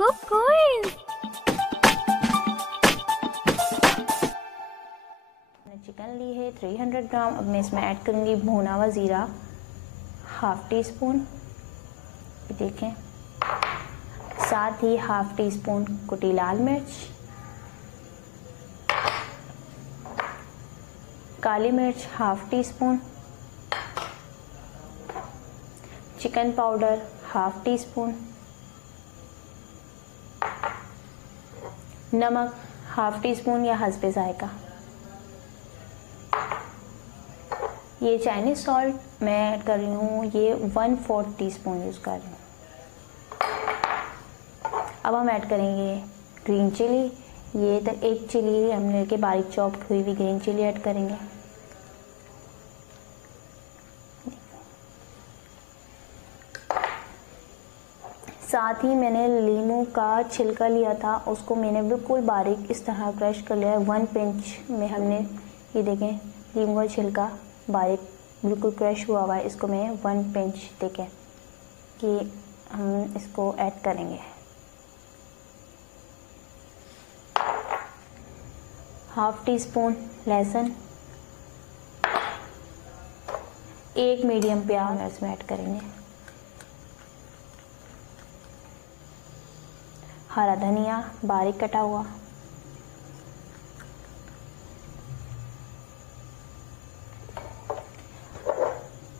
coins. Chicken ली है 300 ग्राम। अब मैं इसमें ऐड करूँगी भुना हुआ ज़ीरा हाफ टी स्पून, देखें। साथ ही हाफ टी स्पून कुटी लाल मिर्च, काली मिर्च half tea spoon, chicken powder half tea spoon, नमक हाफ टी स्पून या हस्बे जायका। ये चाइनीज़ सॉल्ट मैं ऐड कर रही हूँ, ये 1/4 टीस्पून यूज़ कर रही हूँ। अब हम ऐड करेंगे ग्रीन चिली। ये तो एक चिली हमने लेके बारीक चॉप हुई हुई ग्रीन चिली ऐड करेंगे। साथ ही मैंने लीमू का छिलका लिया था, उसको मैंने बिल्कुल बारीक इस तरह क्रश कर लिया है। 1 पिंच में हमने, ये देखें, लीमू का छिलका बारीक बिल्कुल क्रश हुआ हुआ है। इसको मैं 1 पिंच देखें कि हम इसको ऐड करेंगे। हाफ टी स्पून लहसुन, एक मीडियम प्याज इसमें ऐड करेंगे। हरा धनिया बारीक कटा हुआ,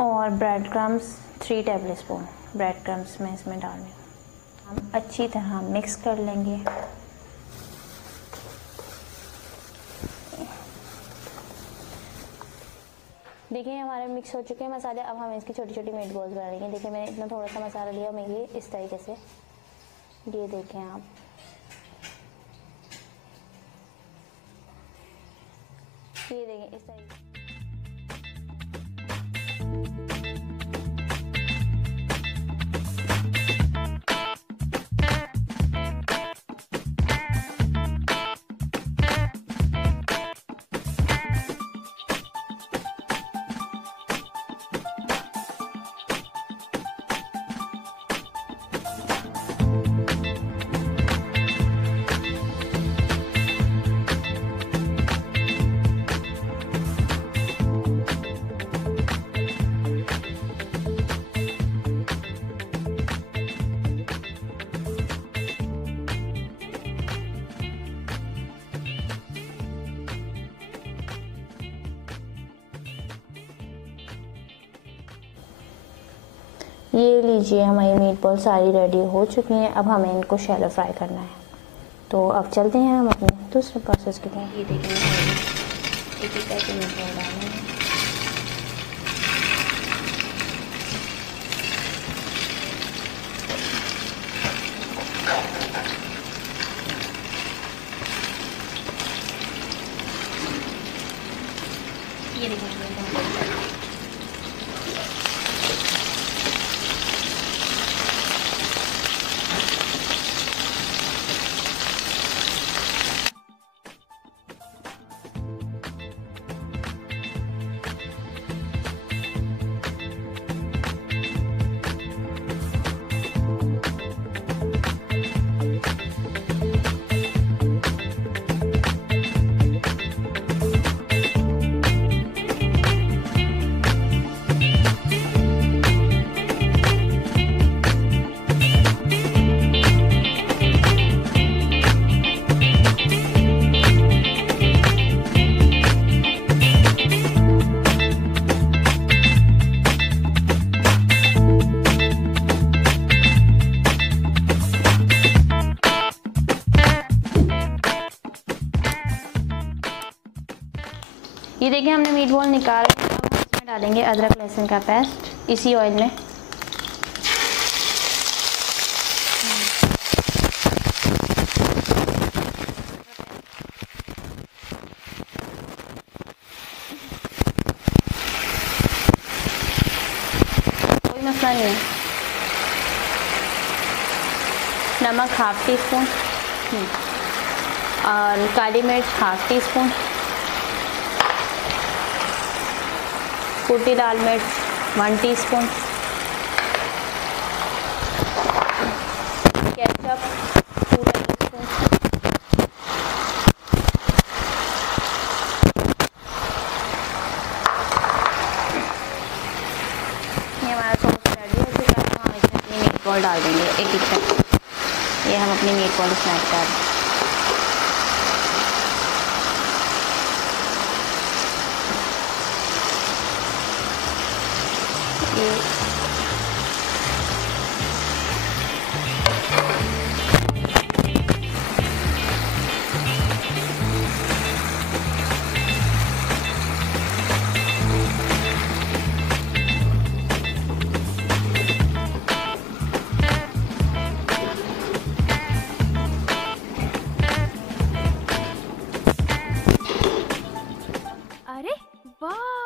और bread crumbs 3 table spoon bread crumbs मैं इसमें डाल रही हूँ। हम अच्छी तरह मिक्स कर लेंगे। देखिए हमारे मिक्स हो चुके हैं मसाले। अब हम इसकी छोटी छोटी मीट बॉल्स बना लेंगे। देखिए मैंने इतना थोड़ा सा मसाला लिया, मैं ये इस तरीके से, ये देखें आप, ये देखें इस तरीके। ये लीजिए हमारी मीट बॉल सारी रेडी हो चुकी हैं। अब हमें इनको शैलो फ्राई करना है, तो अब चलते हैं हम अपने दूसरे प्रोसेस की तरफ। ये देखिए एक एक करके मीट बॉल डालेंगे। ये देखिए ये देखिए हमने मीट बॉल निकाल, अब इसमें डालेंगे अदरक लहसुन का पेस्ट इसी ऑयल में। कोई मसला नहीं है। नमक हाफ टी स्पून और काली मिर्च हाफ टी स्पून, कुटी लाल मिर्च 1 टीस्पून, केचप डाल देंगे एक एक तक। ये हम अपनी मीटबॉल इसमें ऐड कर ये अरे वाह,